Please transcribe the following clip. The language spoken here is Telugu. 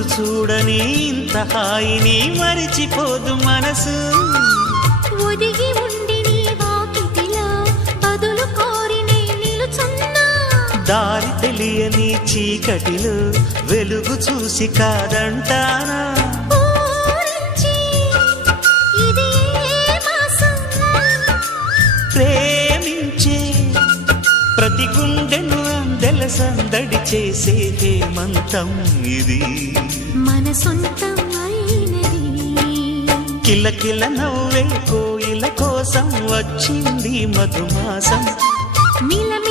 రోజు చూడని ఇంత హాయిని మరిచిపోదు మనసు. ఒదిగి ఉండి నీ వాకిటిలో బదులు కోరి నే నిలుచున్నా. దారి తెలియని చీకటిలో వెలుగు చూసి కాదంటానా. ఊరించి ఇది ఏ మాసం? ప్రేమించే ప్రతి గుండెను అందెల సందడి చేసే హేమంతం ఇది. మన సొంతం అయినది. కిలకిల నవ్వే కోయిల కోసం వచ్చింది మధుమాసం. మిలమిల